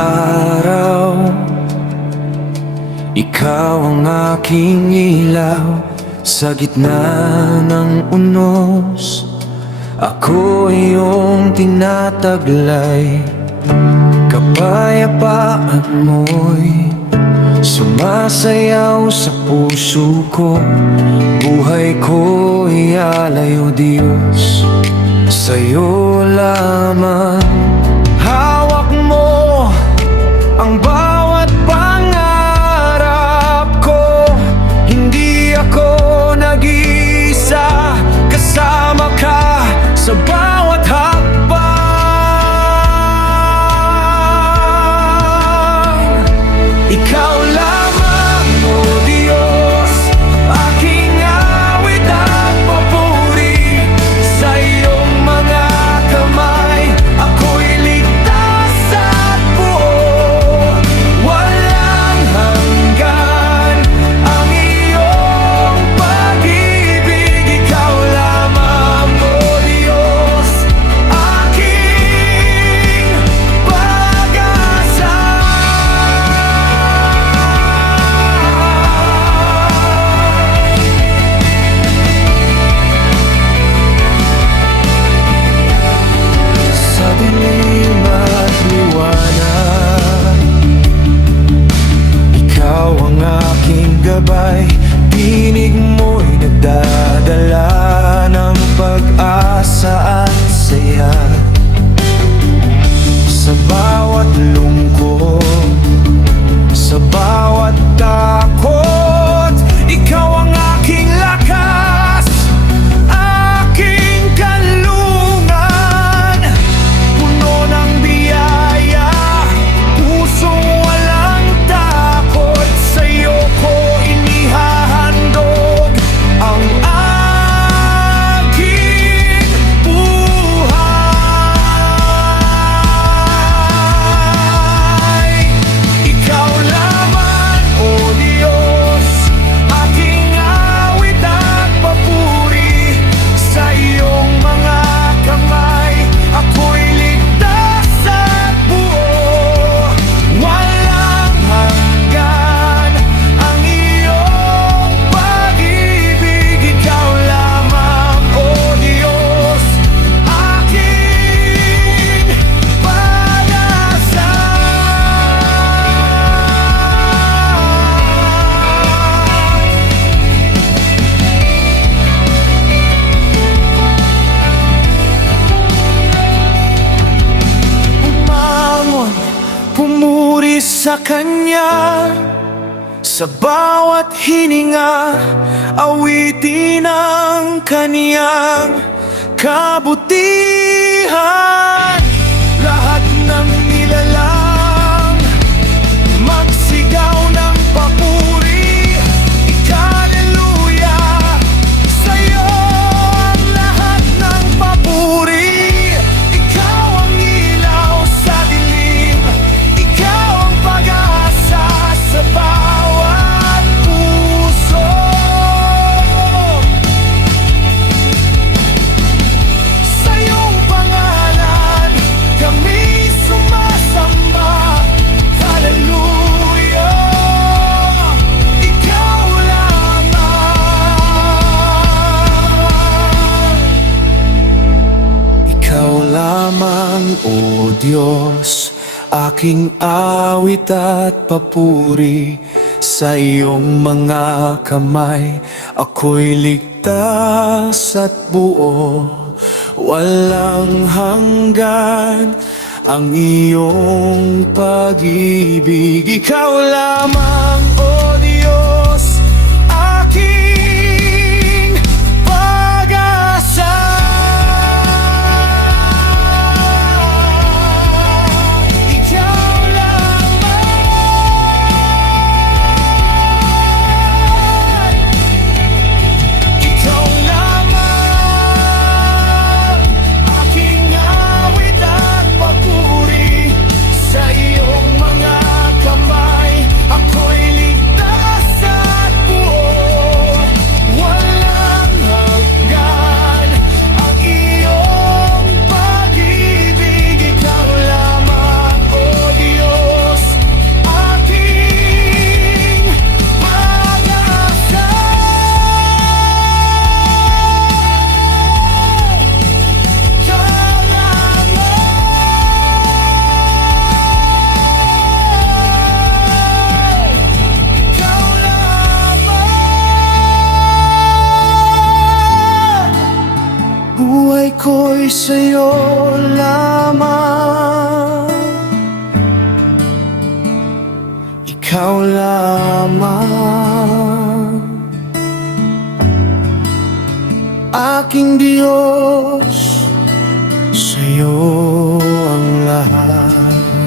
araw, ikaw ang aking ilaw. Sa gitna ng unos, ako iyong tinataglay. Kapayapaan mo'y sumasayaw sa puso ko. Buhay ko'y alay, o Diyos, sa'yo lamang. Hawak mo ang bawat pangarap ko. Hindi ako nag-iisa, kasama ka sa bawat hakbang. Ikaw lamang, o Diyos, aking awit at papuri. Sa iyong mga kamay, ako'y ligtas at buo. Walang hanggan ang iyong pag-ibig. Ikaw lamang, o Diyos, aking pag-asa. Sa dilim at liwanag, ikaw ang aking gabay. Tinig mo'y nagdadala ng pag-asa at saya. Sa bawat lungkot, sa bawat takot, ikaw ang aking lakas, aking kanlungan. Puno ng biyaya, pusong walang takot. Sa'yo ko inihahandog ang aking buhay. Ikaw lamang, o Diyos, aking awit at papuri. Sa iyong mga kamay, ako'y ligtas at buo. Walang hanggan ang iyong pag-ibig. Ikaw lamang, o Diyos, aking pag-asa. Umangon, pumuri sa Kanya. Sa bawat hininga, awitin ang Kaniyang kabutihan. Lahat ng nilalang magsigaw ng papuri. Ikaleluya, sa'yo ang lahat ng papuri. Ikaw ang ilaw sa dilim, ikaw ang pag-asa sa bawat puso. Sa iyong pangalan kami sumasamba. Hallelujah, ikaw lamang. Ikaw lamang, o Diyos, aking awit at papuri. Sa iyong mga kamay, ako'y ligtas at buo. Walang hanggan ang iyong pag-ibig. Ikaw lamang, o Diyos, aking pag-asa. Ikaw lamang, ikaw lamang, aking awit at papuri. Sa iyong mga kamay, ako'y ligtas ko'y sa'yo lamang. Ikaw lamang, aking Diyos, sa'yo ang lahat.